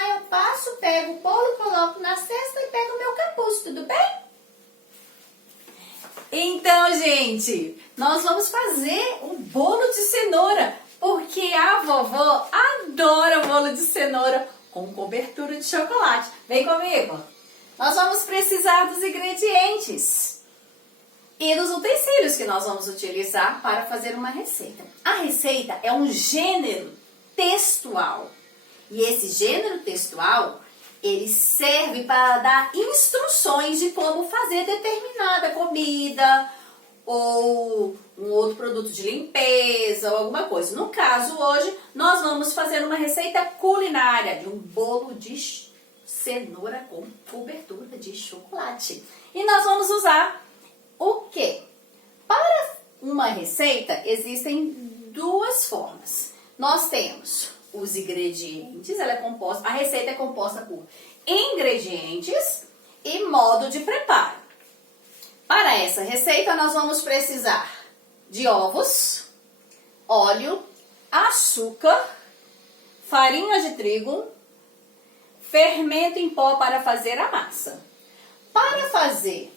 lá eu passo, pego o bolo, coloco na cesta e pego o meu capuz, tudo bem? Então, gente, nós vamos fazer um bolo de cenoura, porque a vovó adora bolo de cenoura com cobertura de chocolate. Vem comigo! Nós vamos precisar dos ingredientes e dos utensílios que nós vamos utilizar para fazer uma receita. A receita é um gênero textual. E esse gênero textual, ele serve para dar instruções de como fazer determinada comida ou um outro produto de limpeza ou alguma coisa. No caso, hoje, nós vamos fazer uma receita culinária de um bolo de cenoura com cobertura de chocolate. E nós vamos usar o quê? Para uma receita, existem duas formas. Nós temos os ingredientes, a receita é composta por ingredientes e modo de preparo. Para essa receita, nós vamos precisar de ovos, óleo, açúcar, farinha de trigo, fermento em pó para fazer a massa. Para fazer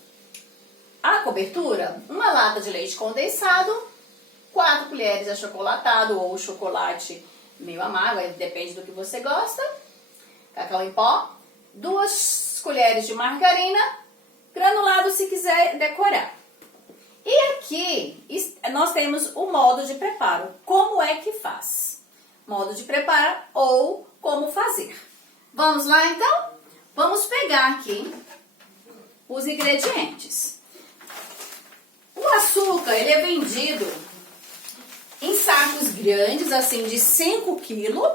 a cobertura, uma lata de leite condensado, 4 colheres de achocolatado ou chocolate meio amargo, depende do que você gosta, cacau em pó, 2 colheres de margarina, granulado se quiser decorar. E aqui nós temos o modo de preparo, como é que faz? Modo de preparo ou como fazer. Vamos lá então? Vamos pegar aqui os ingredientes. O açúcar, ele é vendido em sacos grandes, assim, de 5 quilos,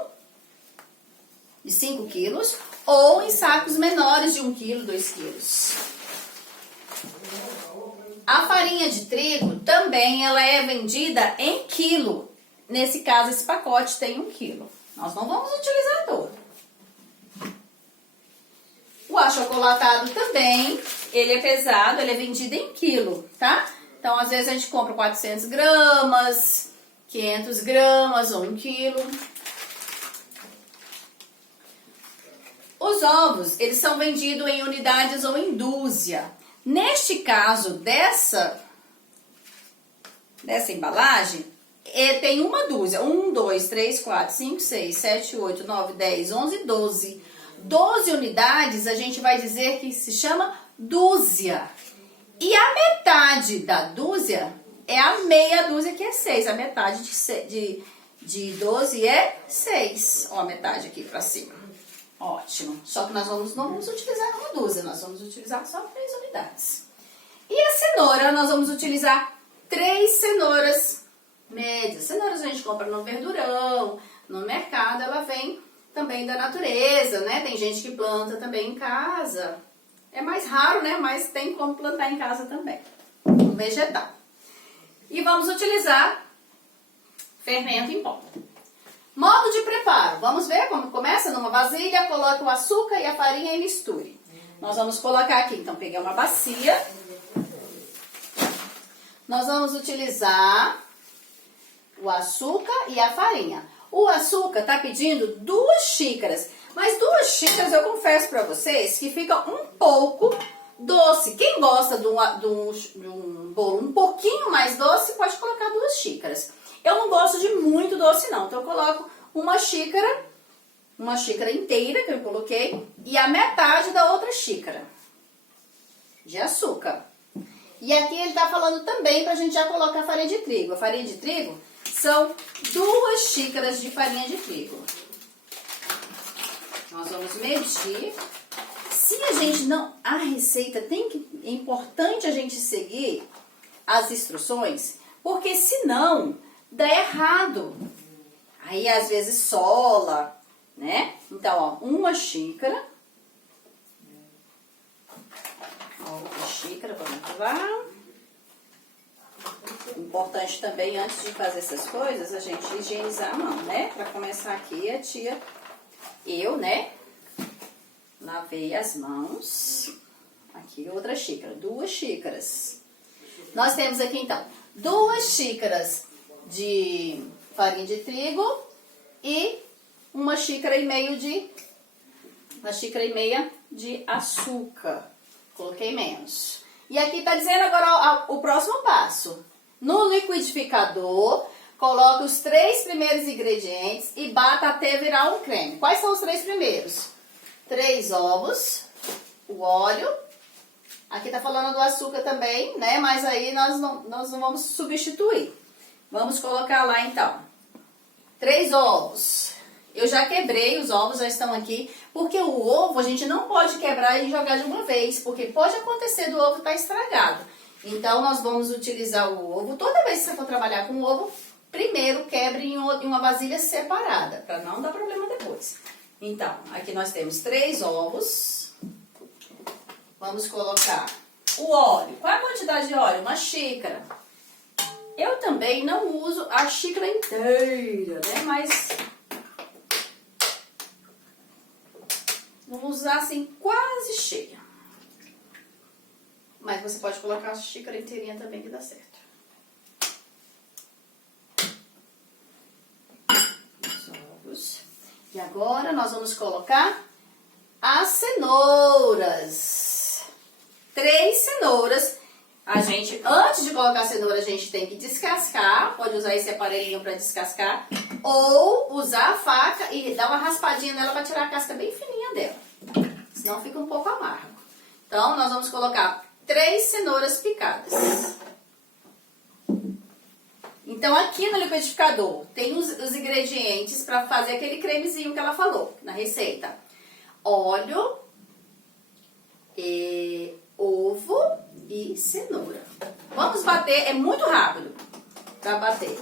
ou em sacos menores de 1 quilo, 2 quilos. A farinha de trigo também, ela é vendida em quilo. Nesse caso, esse pacote tem 1 quilo. Nós não vamos utilizar todo. O achocolatado também, ele é pesado, ele é vendido em quilo, tá? Então, às vezes a gente compra 400 gramas, 500 gramas ou 1 quilo. Os ovos, eles são vendidos em unidades ou em dúzia. Neste caso, dessa embalagem, tem uma dúzia. 1, 2, 3, 4, 5, 6, 7, 8, 9, 10, 11, 12. 12 unidades, a gente vai dizer que se chama dúzia. E a metade da dúzia é a meia dúzia, que é 6. A metade de 12 é 6. Ó, a metade aqui pra cima. Ótimo. Só que nós não vamos utilizar uma dúzia, nós vamos utilizar só 3 unidades. E a cenoura, nós vamos utilizar 3 cenouras médias. Cenouras a gente compra no verdurão, no mercado, ela vem também da natureza, né? Tem gente que planta também em casa. É mais raro, né? Mas tem como plantar em casa também. Um vegetal. E vamos utilizar fermento em pó. Modo de preparo. Vamos ver como começa? Numa vasilha, coloca o açúcar e a farinha e misture. Nós vamos colocar aqui. Então, peguei uma bacia. Nós vamos utilizar o açúcar e a farinha. O açúcar tá pedindo 2 xícaras. Mas 2 xícaras, eu confesso pra vocês, que fica um pouco doce. Quem gosta de um bolo um pouquinho mais doce, pode colocar 2 xícaras. Eu não gosto de muito doce, não. Então, eu coloco uma xícara inteira que eu coloquei, e a metade da outra xícara de açúcar. E aqui ele tá falando também pra gente já colocar a farinha de trigo. A farinha de trigo são 2 xícaras de farinha de trigo. Nós vamos medir. Se a gente não... A receita é importante a gente seguir as instruções, porque senão dá errado. Aí às vezes sola, né? Então, ó, 1 xícara. Outra xícara, vamos lá. Importante também, antes de fazer essas coisas, a gente higienizar a mão, né? Pra começar aqui, eu, né? Lavei as mãos. Aqui outra xícara, 2 xícaras. Nós temos aqui então 2 xícaras de farinha de trigo e 1,5 xícaras de 1,5 xícara de açúcar. Coloquei menos. E aqui tá dizendo agora o próximo passo. No liquidificador, coloque os 3 primeiros ingredientes e bata até virar um creme. Quais são os 3 primeiros? 3 ovos, o óleo. Aqui tá falando do açúcar também, né? Mas aí nós não vamos substituir. Vamos colocar lá então. 3 ovos. Eu já quebrei os ovos, já estão aqui. Porque o ovo a gente não pode quebrar e jogar de uma vez. Porque pode acontecer do ovo estar estragado. Então nós vamos utilizar o ovo. Toda vez que você for trabalhar com o ovo, primeiro quebre em uma vasilha separada. Para não dar problema depois. Então, aqui nós temos 3 ovos. Vamos colocar o óleo. Qual é a quantidade de óleo? 1 xícara. Eu também não uso a xícara inteira, né? Mas vamos usar assim quase cheia. Mas você pode colocar a xícara inteirinha também que dá certo. Os ovos. E agora nós vamos colocar as cenouras. 3 cenouras. Antes de colocar a cenoura, a gente tem que descascar. Pode usar esse aparelhinho para descascar. Ou usar a faca e dar uma raspadinha nela para tirar a casca bem fininha dela. Senão fica um pouco amargo. Então, nós vamos colocar 3 cenouras picadas. Então, aqui no liquidificador, tem os ingredientes para fazer aquele cremezinho que ela falou na receita. Óleo, ovo e cenoura. Vamos bater, é muito rápido para bater.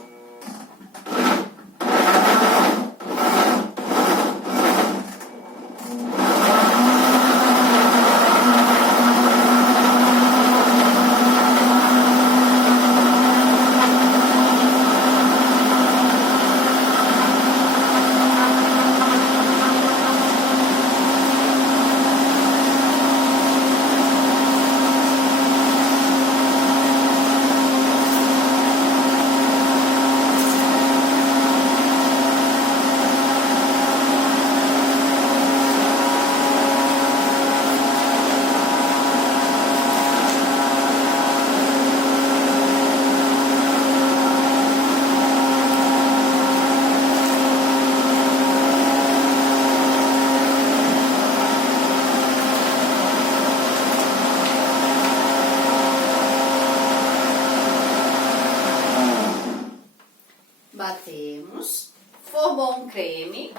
Batemos, formou um creme.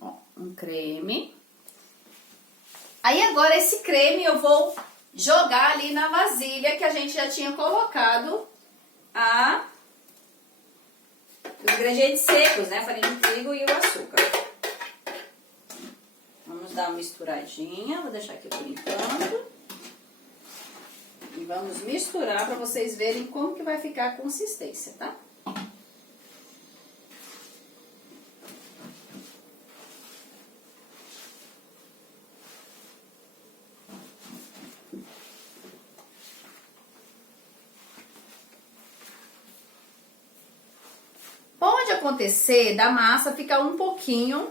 Ó, um creme. Aí agora esse creme eu vou jogar ali na vasilha que a gente já tinha colocado os ingredientes secos, né? Farinha de trigo e o açúcar. Vamos dar uma misturadinha, vou deixar aqui por enquanto. E vamos misturar para vocês verem como que vai ficar a consistência, tá? Pode acontecer da massa ficar um pouquinho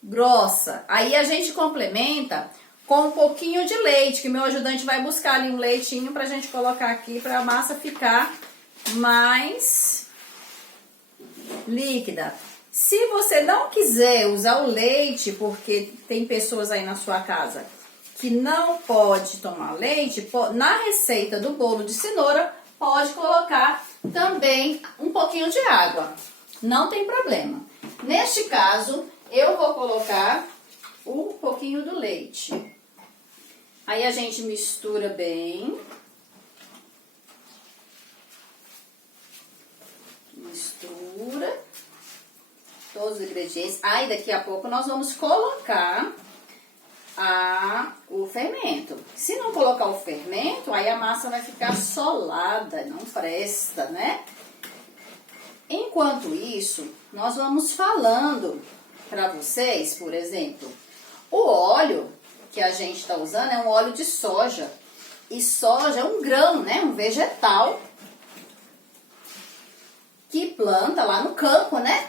grossa. Aí a gente complementa com um pouquinho de leite, que meu ajudante vai buscar ali um leitinho pra gente colocar aqui pra a massa ficar mais líquida. Se você não quiser usar o leite, porque tem pessoas aí na sua casa que não pode tomar leite, na receita do bolo de cenoura, pode colocar também um pouquinho de água. Não tem problema. Neste caso, eu vou colocar um pouquinho do leite. Aí a gente mistura bem. Mistura todos os ingredientes. Aí daqui a pouco nós vamos colocar o fermento. Se não colocar o fermento, aí a massa vai ficar solada, não presta, né? Enquanto isso, nós vamos falando para vocês, por exemplo, o óleo que a gente está usando é um óleo de soja. E soja é um grão, né? Um vegetal que planta lá no campo, né?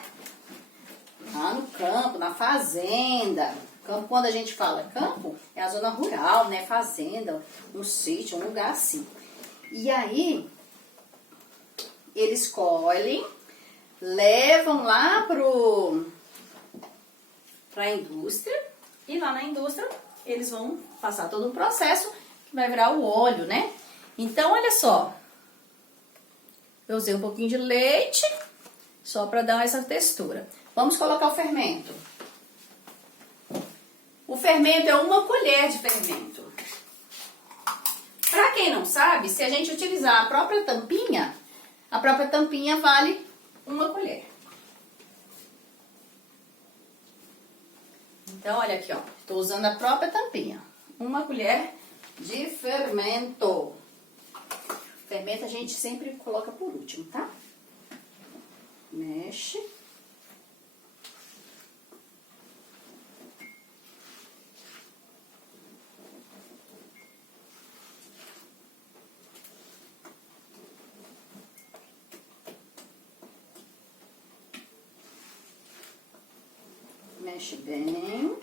fazenda. Campo, quando a gente fala campo, é a zona rural, né? Fazenda, um sítio, um lugar assim. E aí, eles colhem, levam lá para a indústria. E lá na indústria, eles vão passar todo um processo que vai virar o óleo, né? Então, olha só. Eu usei um pouquinho de leite, só para dar essa textura. Vamos colocar o fermento. O fermento é 1 colher de fermento. Para quem não sabe, se a gente utilizar a própria tampinha vale 1 colher. Então, olha aqui, ó. Estou usando a própria tampinha. 1 colher de fermento. Fermento a gente sempre coloca por último, tá? Mexe. Mexe bem.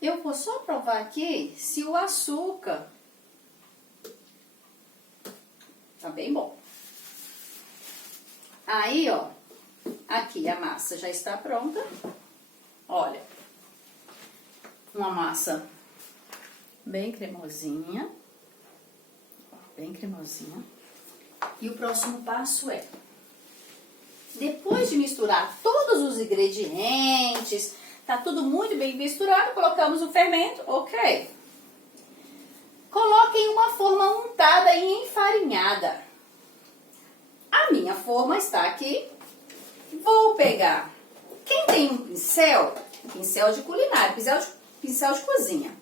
Eu vou só provar aqui se o açúcar tá bem bom. Aí, ó, aqui a massa já está pronta. Olha, uma massa bem cremosinha. Bem cremosinha. E o próximo passo é, depois de misturar todos os ingredientes, tá tudo muito bem misturado, colocamos o fermento, ok. Coloque em uma forma untada e enfarinhada. A minha forma está aqui. Vou pegar, quem tem um pincel de culinária, pincel de cozinha,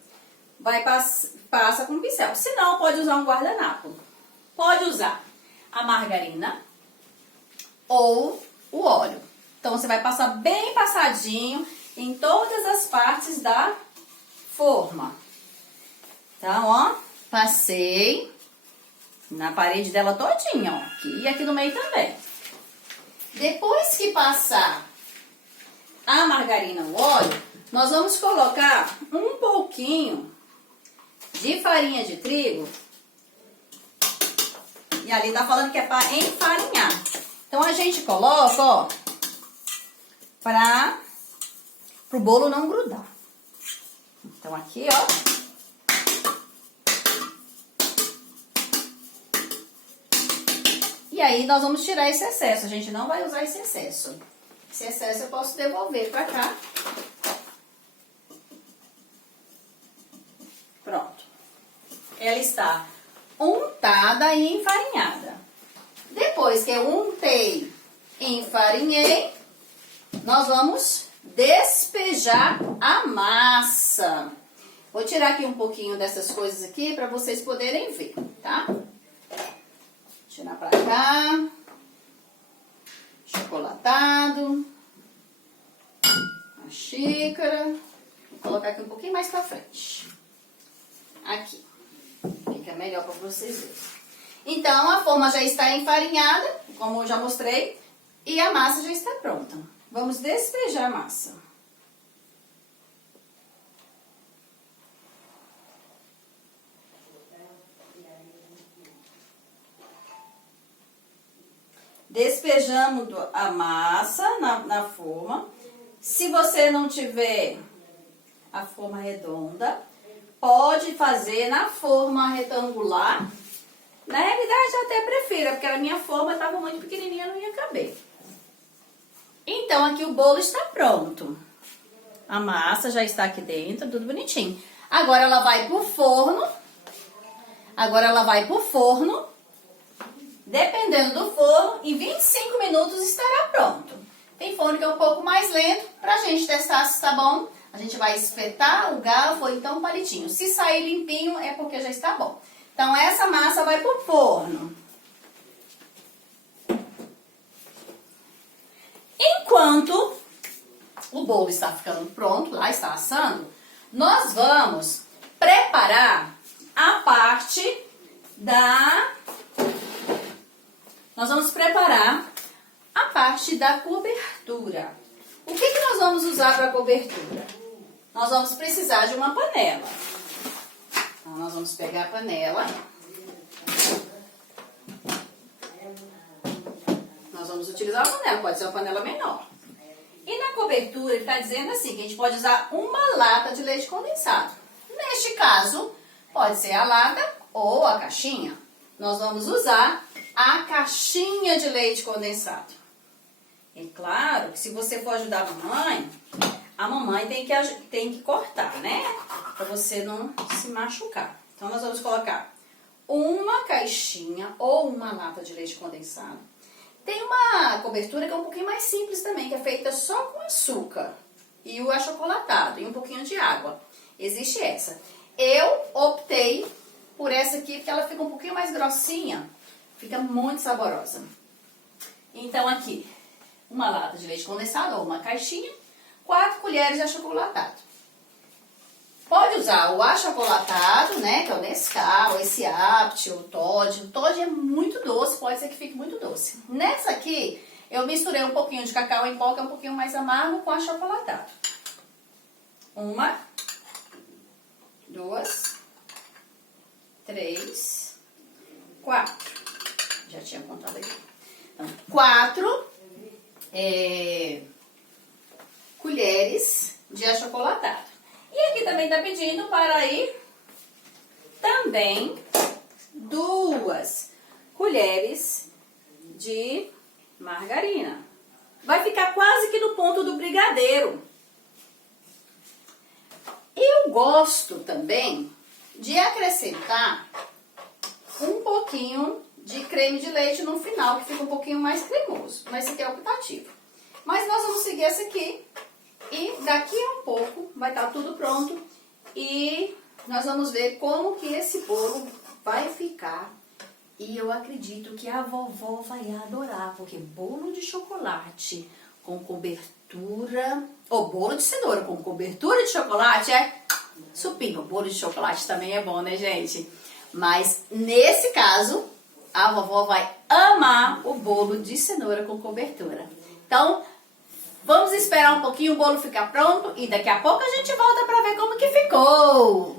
passa com pincel. Se não, pode usar um guardanapo. Pode usar a margarina ou o óleo. Então, você vai passar bem passadinho em todas as partes da forma. Então, ó, passei na parede dela todinha, ó, aqui e aqui no meio também. Depois que passar a margarina ou óleo, nós vamos colocar um pouquinho de farinha de trigo. E ali tá falando que é para enfarinhar. Então, a gente coloca, ó, pro bolo não grudar. Então, aqui, ó. E aí, nós vamos tirar esse excesso. A gente não vai usar esse excesso. Esse excesso eu posso devolver pra cá. Pronto. Ela está untada e enfarinhada. Depois que eu untei e enfarinhei, nós vamos despejar a massa. Vou tirar aqui um pouquinho dessas coisas aqui para vocês poderem ver, tá? Tirar pra cá. Chocolatado. A xícara. Vou colocar aqui um pouquinho mais pra frente. Aqui. Fica melhor para vocês verem. Então, a forma já está enfarinhada, como eu já mostrei, e a massa já está pronta. Vamos despejar a massa. Despejamos a massa na forma. Se você não tiver a forma redonda, pode fazer na forma retangular. Na realidade, eu até prefiro, porque a minha forma estava muito pequenininha, não ia caber. Então, aqui o bolo está pronto. A massa já está aqui dentro, tudo bonitinho. Agora ela vai pro forno. Dependendo do forno, em 25 minutos estará pronto. Tem forno que é um pouco mais lento. Pra gente testar se está bom, a gente vai espetar o garfo ou então o palitinho. Se sair limpinho, é porque já está bom. Então, essa massa vai pro forno. Enquanto o bolo está ficando pronto, lá está assando, nós vamos preparar a parte parte da cobertura. O que nós vamos usar para cobertura? Nós vamos precisar de uma panela. Então, nós vamos pegar a panela. Nós vamos utilizar uma panela, pode ser uma panela menor. E na cobertura, ele está dizendo assim, que a gente pode usar uma lata de leite condensado. Neste caso, pode ser a lata ou a caixinha. Nós vamos usar a caixinha de leite condensado. É claro que se você for ajudar a mamãe tem que cortar, né? Para você não se machucar. Então, nós vamos colocar uma caixinha ou uma lata de leite condensado. Tem uma cobertura que é um pouquinho mais simples também, que é feita só com açúcar e o achocolatado e um pouquinho de água. Existe essa. Eu optei por essa aqui, porque ela fica um pouquinho mais grossinha, fica muito saborosa. Então, aqui, uma lata de leite condensado ou uma caixinha, 4 colheres de achocolatado. Pode usar o achocolatado, né, que é o Nescau, esse Apt, o Toddy. O Toddy é muito doce, pode ser que fique muito doce. Nessa aqui, eu misturei um pouquinho de cacau em pó, que é um pouquinho mais amargo, com achocolatado. 1, 2, 3, 4. Já tinha contado aqui. Então, 4 colheres de achocolatado. E aqui também está pedindo para ir também 2 colheres de margarina. Vai ficar quase que no ponto do brigadeiro. Eu gosto também de acrescentar um pouquinho de creme de leite no final, que fica um pouquinho mais cremoso. Mas esse aqui é optativo. Mas nós vamos seguir esse aqui. E daqui a um pouco vai estar tudo pronto e nós vamos ver como que esse bolo vai ficar. E eu acredito que a vovó vai adorar, porque bolo de chocolate com cobertura, ou bolo de cenoura com cobertura de chocolate é supinho. Bolo de chocolate também é bom, né, gente? Mas nesse caso, a vovó vai amar o bolo de cenoura com cobertura. Então, vamos esperar um pouquinho o bolo ficar pronto e daqui a pouco a gente volta para ver como que ficou.